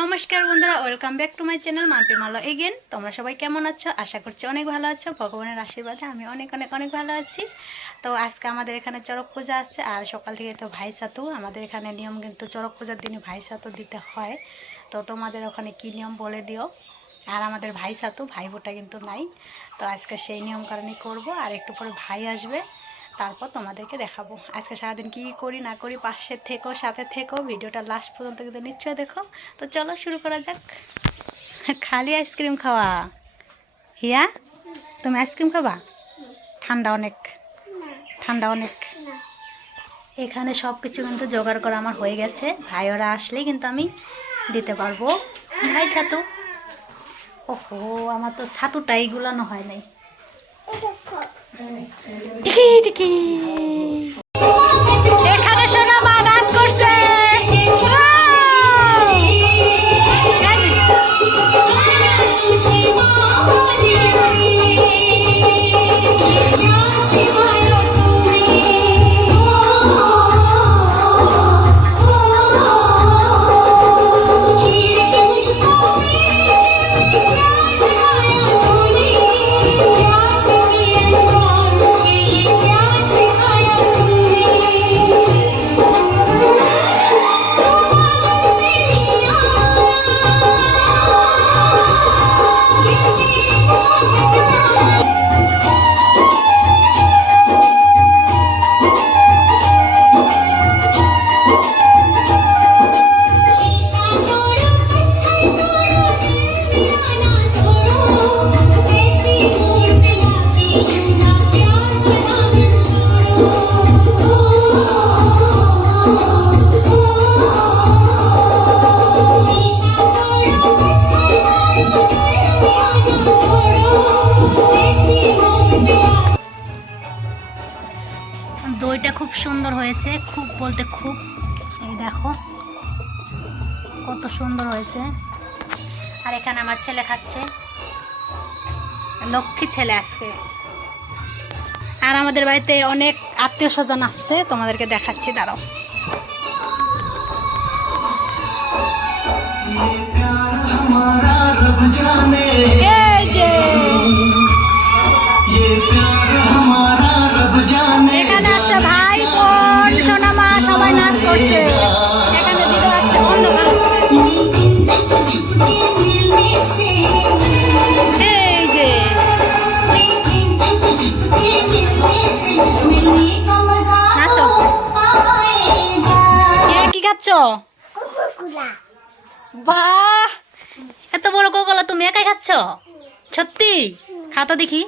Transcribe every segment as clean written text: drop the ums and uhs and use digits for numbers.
নমস্কার বন্ধুরা, welcome back to my channel Mampi Malo again. তোমরা সবাই কেমন আছো? আশা করছি অনেক ভালো আছো। ভগবানের আশীর্বাদে আমি অনেক অনেক অনেক ভালো আছি। তো আজকে আমাদের এখানে চড়ক পূজা আছে আর সকাল থেকে তো ভাই সাতু। আমাদের এখানে নিয়ম কিন্তু চড়ক পূজার দিনে ভাই সাতু দিতে হয়। তো তোমাদের ওখানে কি নিয়ম বলে দিও। আর আমাদের ভাই সাতু, ভাই বোটা কিন্তু নাই। তো আজকে সেই নিয়ম কারণেই করবো। আর একটু পরে ভাই আসবে, তারপর তোমাদেরকে দেখাবো আজকে সারাদিন কী করি না করি। পাশে থেকো, সাথে থেকো, ভিডিওটা লাস্ট পর্যন্ত কিন্তু নিশ্চয় দেখো। তো চলো শুরু করা যাক। খালি আইসক্রিম খাওয়া? হিয়া, তুমি আইসক্রিম খাবা? ঠান্ডা অনেক, ঠান্ডা অনেক। এখানে সব কিছু কিন্তু জোগাড় করা আমার হয়ে গেছে। ভাই ওরা আসলেই কিন্তু আমি দিতে পারবো। ভাই ছাতু, ওহো আমার তো ছাতুটাই গুলানো হয় নাই। টিকি টিকি, এখানে সোনা মা নাচ করছে। দইটা খুব সুন্দর হয়েছে, খুব বলতে খুব। এই দেখো কত সুন্দর হয়েছে। আর এখানে আমার ছেলে খাচ্ছে, লক্ষ্মী ছেলে আজকে। আর আমাদের বাড়িতে অনেক আত্মীয় স্বজন আসছে, তোমাদেরকে দেখাচ্ছি, দাঁড়াও। এই যে এখানে আছে ভাই বোন সোনা মা, সবাই নাচ করছে। এখানে দিদা আছে, অন্ধকার আছে। এই যে নাচো। কি খাচ্ছ? বাহ, এত বড় কোকোলা তুমি একাই খাচ্ছ? সত্যি? খা তো দেখি।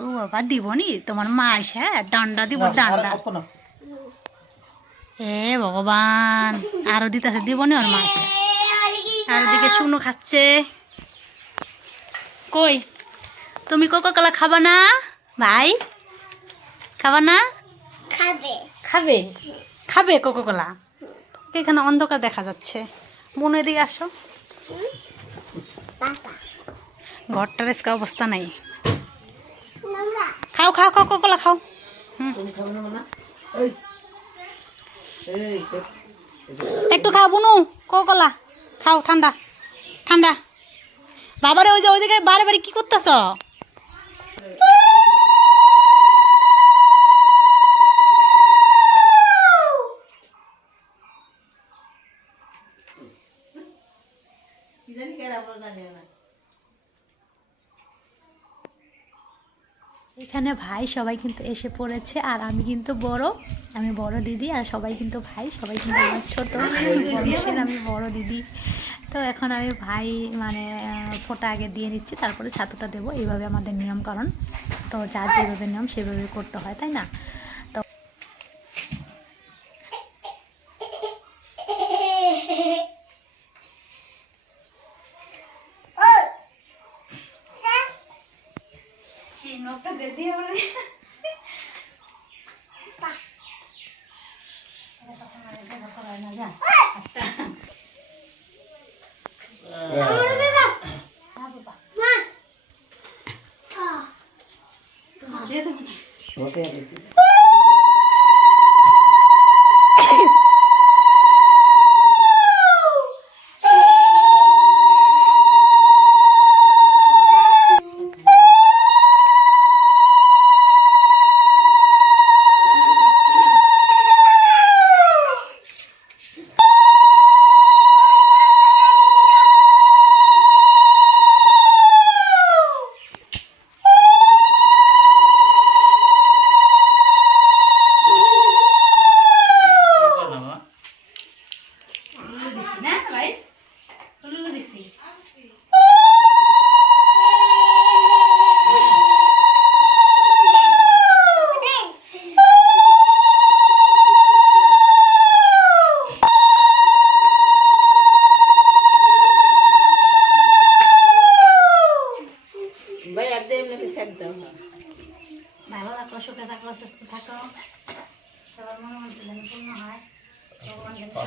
ও বাবা, দিব নি তোমার মা এসে ডান্ডা দিব, ডান্ডা। এ ভগবান, আরো দিতেছে, দিব নি ওর মা এসে। আর ওদিকে শুনু খাচ্ছে। কই তুমি কোকোকোলা খাবা না ভাই? খাবা না? খাবে খাবে খাবে কোকোকোলা। এখানে অন্ধকার দেখা যাচ্ছে। মনে দিকে আসো, ঘরটার আজকে অবস্থা নাই। খাও খাও খাও কোকোলা খাও। একটু খাও বুনু, কোকোলা খাও, ঠান্ডা ঠান্ডা। বাবারে ওই যে ওইদিকে বারে বারে কি করতেছ? এখানে ভাই সবাই কিন্তু এসে পড়েছে। আর আমি কিন্তু বড়, আমি বড় দিদি। আর সবাই কিন্তু ভাই, সবাই কিন্তু আমার ছোট বয়সের, আমি বড় দিদি। তো এখন আমি ভাই মানে ফোঁটা আগে দিয়ে নিচ্ছি, তারপরে ছাতুটা দেবো। এইভাবে আমাদের নিয়ম কারণ। তো যার যেভাবে নিয়ম সেভাবে করতে হয়, তাই না? তো নখটা দিয়ে দিয়ে বলে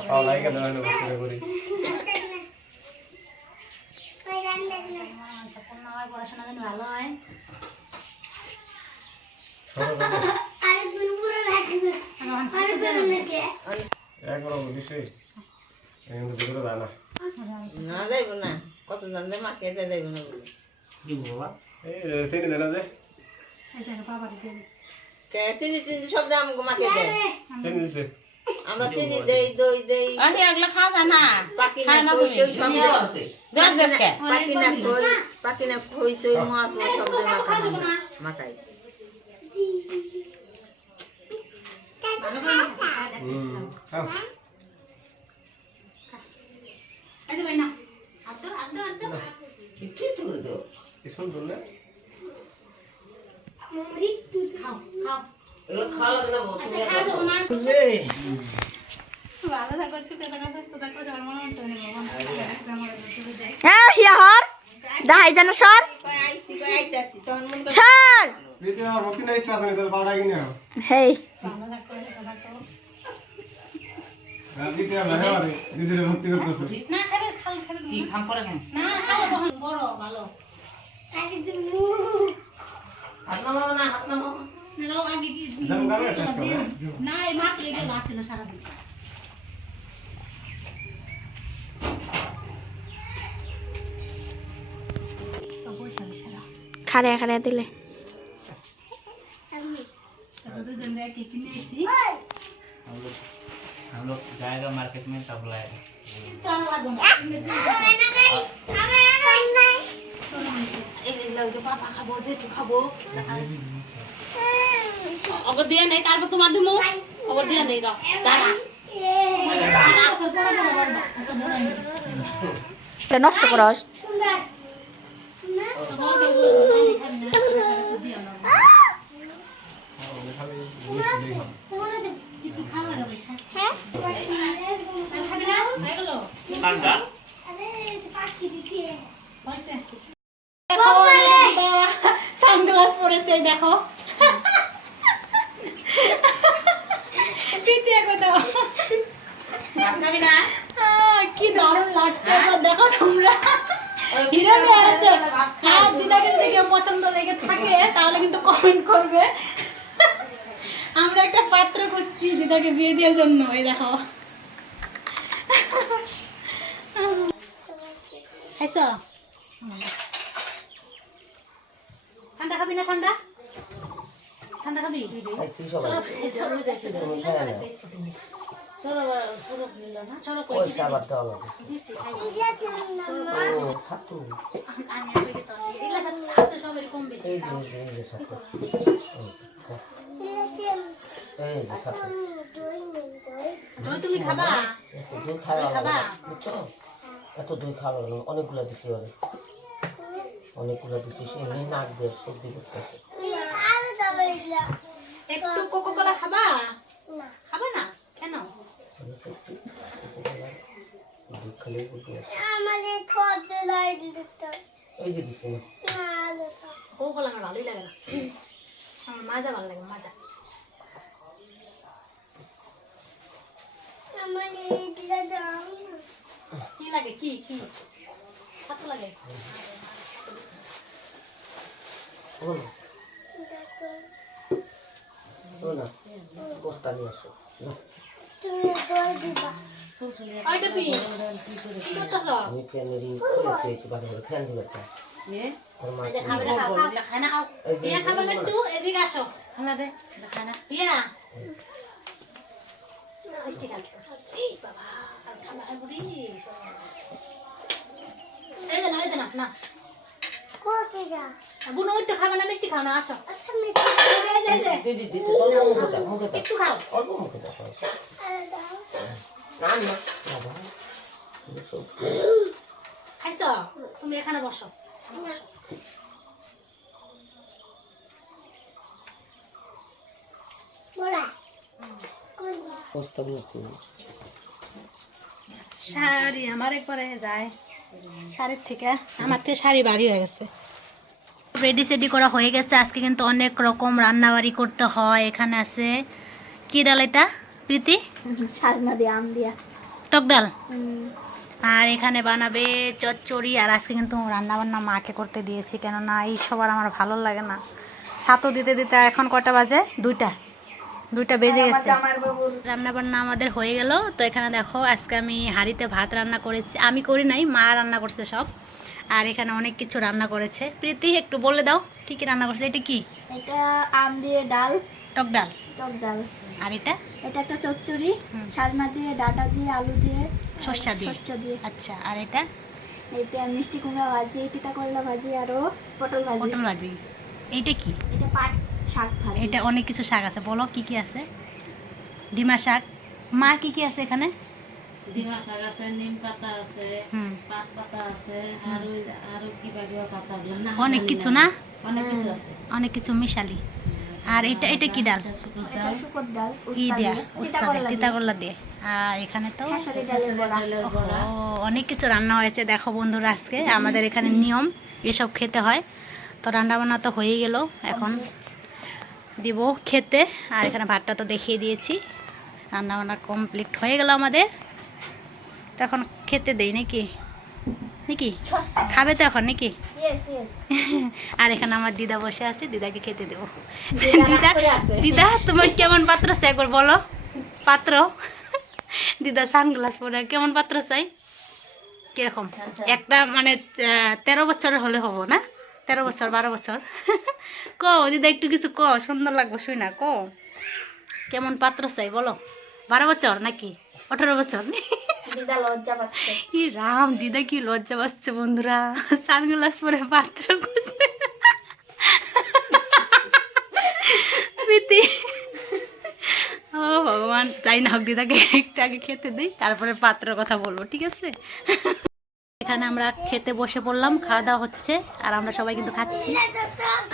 পাও লাইকা দাও না বসে করি পড়াশোনা যেন ভালো হয়। একবার দিছে এই মধ্যে করে দাও না না যাইব না কত জন যে মাকে যাইব না বলে কি বাবা এই রেসিপি দেনা যে কে চিনি চিনি সব দাম মাকে দেয় চিনি দিছে আমরা চিনি দেই দই দেই আরে এগুলা খাওয়া যায় না পাকি খায় না না কই তুমি সব দেখ দেশকে পাকি না কই চই মাছ সব দে মাখাই খাও এই যে ভাই না আদো আদো আদো কি তুই দে কি সুন্দর না খাও খাও এগুলো খাওয়া লাগে না বহুত আচ্ছা খাও যাবো না এই ভালো থাকো সুখে থাকো সুস্থ থাকো সবার মনে মতো হিয়াহর দাহাই জানা সর কই আইছি কই আইতাছি তখন মন সর রীতি আমার ভক্তি নাই ইচ্ছা আছে না তোর পাউডার কিনে আও হেই ভালো থাকো সুস্থ থাকো রীতি আমার হয় রীতির ভক্তি করতেছ না খাবে খাল খাবে কি খাম পরে খাম না খাবে তখন বড় ভালো হাত নামাও না হাত নামাও না লাও আগে কি জাম গাবে শেষ করে না এই মাত্র গেল আসলে সারা দিন খারে খারে দিলে हम लोग जाएगा मार्केट में तब लाएगा অগর দিয়া নেই তারপর তোমার দিমু অগর দিয়া নেই দাও দাঁড়া নষ্ট করস সানগ্লাস পরেছে দেখো কি দারুণ লাগছে এবার দেখো তোমরা হিরোইন আছে আর দিদাকে যদি কেউ পছন্দ লেগে থাকে তাহলে কিন্তু কমেন্ট করবে আমরা একটা পাত্র খুঁজছি দিদাকে বিয়ে দেওয়ার জন্য এই দেখো খাইছো ঠান্ডা খাবি না ঠান্ডা ঠান্ডা খাবি আইছি সবাই সরব নিল না সরব ওই সাবার দাও লাগে দিছি ও সাতু আমি আগে তো এগুলা সাথে আছে সবের কম বেশি এই যে সাতু এই যে সাতু দই তুমি খাবা দুই খাওয়া খাবা? বুঝছো এত দুই খাওয়া লাগলো অনেকগুলো দিছি ওরে অনেকগুলো দিছি সে এমনি নাক দিয়ে সর্দি করতেছে একটু কোকো কোলা খাবা খাবে না কেন দুধ খালি বুঝতে এই যে দিছি না কোকো কোলা আমার ভালোই লাগে না আমার মাজা ভালো লাগে মাজা কি লাগে কি কি কত লাগে ও না বস্তা নিয়ে আসো ওইটা পি কি করতেছ আমি ফ্যানের খুলে খেয়েছি বাড়ি ফ্যান দিবে আর মা এই যে খাবে না খাও খায় না খাও ইয়া খাবে না একটু এদিকে আসো খানা দে খায় না ইয়া মিষ্টি খাচ্ছে এই বাবা আর ঠান্ডা খাই বুড়ি এই যে না না বুনো একটু খাবে না মিষ্টি খাও না আসো এই যে দিদি দিদি অল্প মুখে দাও একটু খাও অল্প মুখে দাও না না বাবা সব খাইছো তুমি এখানে বসো বস্তা মুখে শাড়ি আমার একবারে যায় শাড়ির থেকে আমার থেকে শাড়ি বাড়ি হয়ে গেছে রেডি সেডি করা হয়ে গেছে আজকে কিন্তু অনেক রকম রান্নাবাড়ি করতে হয় এখানে আছে কি ডাল এটা প্রীতি সাজনা দিয়ে আম দিয়া টক ডাল। আর এখানে বানাবে চচ্চড়ি। আর আজকে কিন্তু রান্না বান্না মাকে করতে দিয়েছি, কেননা এই সবার আমার ভালো লাগে না। ছাতু দিতে দিতে এখন কটা বাজে? দুইটা বেজে গেছে। রান্না বান্না আমাদের হয়ে গেল। তো এখানে দেখো আজকে আমি হাঁড়িতে ভাত রান্না করেছি, আমি করি নাই, মা রান্না করছে সব। আর এখানে অনেক কিছু রান্না করেছে। প্রীতি একটু বলে দাও কি কি রান্না করছে। এটা কি? এটা আম দিয়ে ডাল, টক ডাল। টক ডাল। আর এটা এটা একটা চচ্চড়ি, সাজনা দিয়ে, ডাটা দিয়ে, আলু দিয়ে, সর্ষা দিয়ে। সর্ষে দিয়ে। আচ্ছা, আর এটা? এটা মিষ্টি কুমড়া ভাজি, তিতা করলা ভাজি, আরো পটল ভাজি। পটল ভাজি। এইটা কি? এটা পাট শাক ভাজি। এটা অনেক কিছু শাক আছে, বলো কি কি আছে? ডিমা শাক। মা কি কি আছে এখানে? ডিমা শাক আছে, নিম পাতা আছে, হুম, পাট পাতা আছে, আরো কি বাজে পাতা গুলো না অনেক কিছু না, অনেক কিছু আছে। অনেক কিছু মিশালি। আর এটা কি ডাল? এটা শুকর ডাল, কি উস্তা দিয়া? দিয়ে, উস্তা দিয়ে, তিতা করলা দিয়ে। আর এখানে তো খেসারি ডালের বড়া। ও, অনেক কিছু রান্না হয়েছে। দেখো বন্ধুরা, আজকে আমাদের এখানে নিয়ম এসব খেতে হয়। তো রান্না বান্না তো হয়েই গেল, এখন দিব খেতে। আর এখানে ভাতটা তো দেখিয়ে দিয়েছি, রান্না বান্না কমপ্লিট হয়ে গেল আমাদের। তো এখন খেতে দেই নাকি? খাবে তো এখন নাকি? Yes, yes. আর এখানে আমার দিদা বসে আছে, দিদাকে খেতে দেবো। দিদা দিদা রাগ করে আছে। দিদা তোমার কেমন পাত্র চাই একবার বলো। পাত্র? দিদা সানগ্লাস পরে কেমন পাত্র চাই? কিরকম? একটা মানে 13 বছরের হলে হবো না? 13 বছর 12 বছর। কও দিদা, একটু কিছু কও, সুন্দর লাগবো শুই না। কও কেমন পাত্র চাই বলো। 12 বছর নাকি 18 বছর? দিদা লজ্জা পাচ্ছে। ই রাম, দিদা কি লজ্জা পাচ্ছে বন্ধুরা, সানগ্লাস পরে পাত্র খুঁজছে। প্রীতি, ও ভগবান, তাই না হোক, দিদাকে একটু আগে খেতে দিই, তারপরে পাত্রের কথা বলবো, ঠিক আছে? এখানে আমরা খেতে বসে পড়লাম, খাওয়া দাওয়া হচ্ছে, আর আমরা সবাই কিন্তু খাচ্ছি।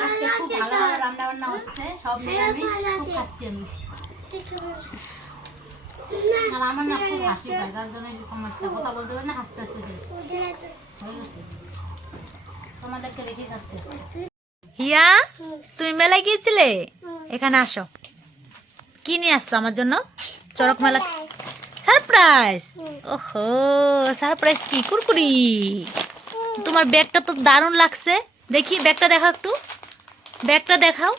আজকে খুব ভালোভাবে রান্না বান্না হচ্ছে, সব নিরামিষ, খুব খাচ্ছি আমি। আর আমার না খুব হাসি পায়, তার জন্য একটু সমস্যা, কথা বলতে পারে না, হাসতে হাসতে দিই। হয়ে গেছে, তোমাদেরকে রেখে খাচ্ছে। হিয়া, তুমি মেলায় গিয়েছিলে? এখানে আসো, কি নিয়ে আসছো আমার জন্য? চড়ক মেলা সারপ্রাইজ। ওহো, সারপ্রাইজ কি? কুরকুরি। তোমার ব্যাগটা তো দারুণ লাগছে, দেখি ব্যাগটা দেখাও একটু, ব্যাগটা দেখাও।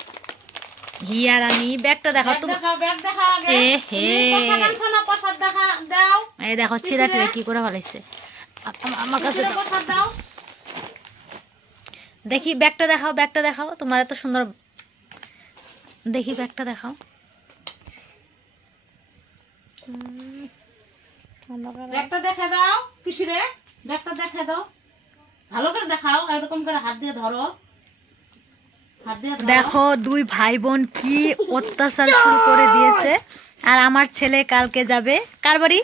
হিয়া রানী, ব্যাগটা দেখাও তুমি। ব্যাগ দেখা আগে। এ হে, প্রসাদ আনছো না? প্রসাদ দেখা দাও। এই দেখো চিরা টিরা কি করে ফেলাইছে আমার কাছে। দাও। প্রসাদ দাও। দেখি ব্যাগটা দেখাও, ব্যাগটা দেখাও, তোমার এত সুন্দর। দেখি ব্যাগটা দেখাও। ব্যাগটা দেখে দাও পিসিরে, ব্যাগটা দেখে দাও, ভালো করে দেখাও, এরকম করে হাত দিয়ে ধরো, হাত দিয়ে ধরো। দেখো দুই ভাই বোন কি অত্যাচার শুরু করে দিয়েছে। আর আমার ছেলে কালকে যাবে কার বাড়ি?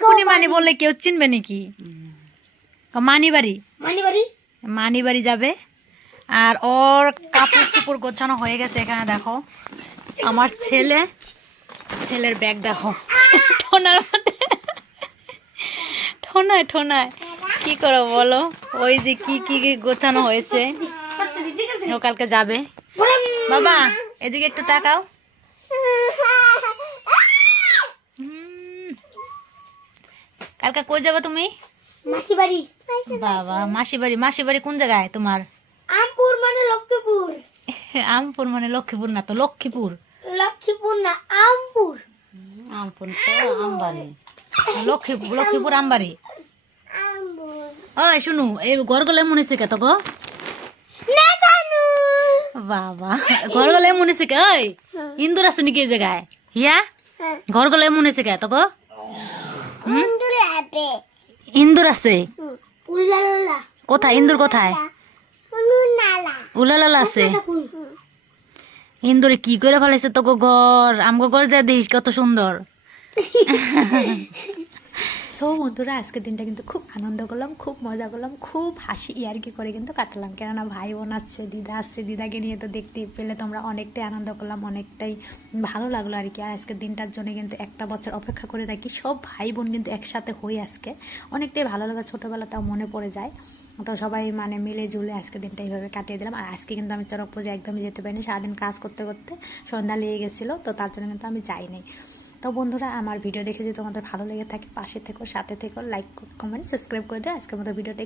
কুনি মানি বললে কেউ চিনবে নাকি? মানি বাড়ি, মানি বাড়ি যাবে। আর ওর কাপড় চোপড় গোছানো হয়ে গেছে। এখানে দেখো আমার ছেলের ব্যাগ দেখো, ঠোনার মধ্যে ঠোনায় ঠোনায় কি করো বলো। ওই যে কি কি কি গোছানো হয়েছে, ও কালকে যাবে। বাবা এদিকে একটু তাকাও। কালকে কই যাবে তুমি? মাসি বাড়ি। বাবা মাসি বাড়ি, মাসি বাড়ি কোন জায়গায় তোমার? আমপুর মানে লক্ষ্মীপুর। আমপুর মানে লক্ষ্মীপুর না তো, লক্ষ্মীপুর। লক্ষ্মীপুর না, আমপুর। আমপুর তো আমবাড়ি, লক্ষ্মীপুর আমবাড়ি। ওই শুনু, এই ঘর গলে মনে হয়েছে কে তো গো? বাবা ঘর গলে মনে হয়েছে কে? ওই ইন্দুর আছে নাকি এই জায়গায়? হিয়া, ঘর গলে মনে হয়েছে কে তো গো? ইন্দুর আছে কোথায়? ইন্দুর কোথায়? উলালালা আছে। ইন্দুরে কি করে ফেলাইছে তো গো ঘর? আমগো ঘর যা দেখিস কত সুন্দর। সো বন্ধুরা, আজকের দিনটা কিন্তু খুব আনন্দ করলাম, খুব মজা করলাম, খুব হাসি ইয়ার্কি করে কিন্তু কাটালাম। কেননা ভাই বোন আসছে, দিদা আসছে, দিদাকে নিয়ে তো দেখতে পেলে তোমরা অনেকটাই আনন্দ করলাম, অনেকটাই ভালো লাগলো আর কি। আর আজকের দিনটার জন্য কিন্তু একটা বছর অপেক্ষা করে থাকি, সব ভাই বোন কিন্তু একসাথে হই আজকে, অনেকটাই ভালো লাগা, ছোটোবেলাটাও মনে পড়ে যায়। তো সবাই মানে মিলে জুলে আজকে দিনটা এইভাবে কাটিয়ে দিলাম। আর আজকে কিন্তু আমি চড়ক পুজো একদমই যেতে পারিনি, সারাদিন কাজ করতে করতে সন্ধ্যা লেগে গেছিলো, তো তার জন্য কিন্তু আমি যাইনি। তো বন্ধুরা, আমার ভিডিও দেখে যদি তোমাদের ভালো লেগে থাকে পাশে থেকো, সাথে থেকো, লাইক কমেন্ট সাবস্ক্রাইব করে দিও। আজকের মতো ভিডিওটা